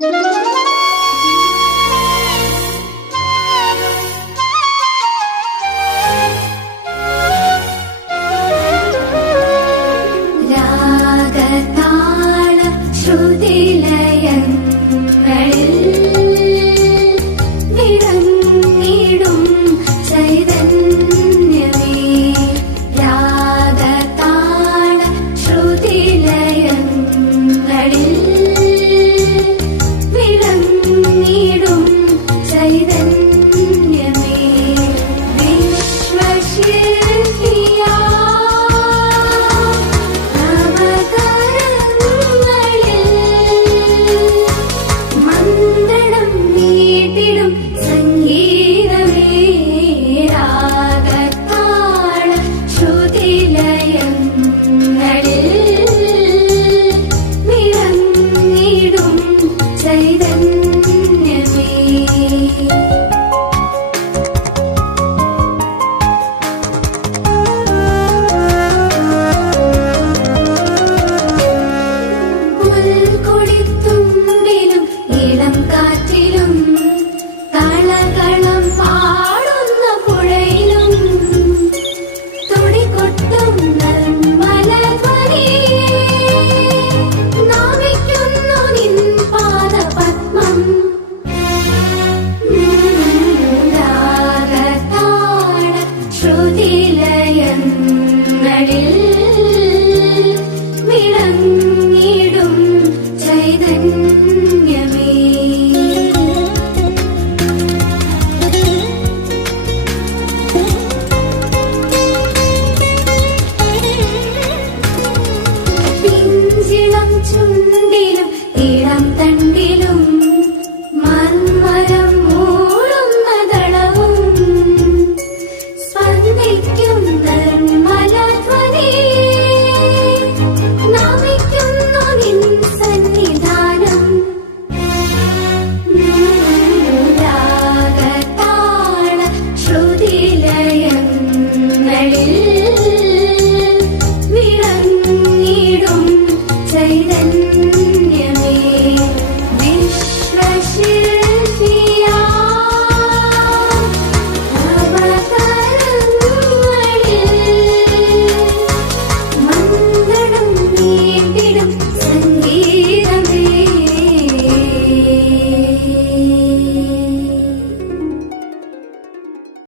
Música ശ്രുതിലയങ്ങളിൽ വിളങ്ങ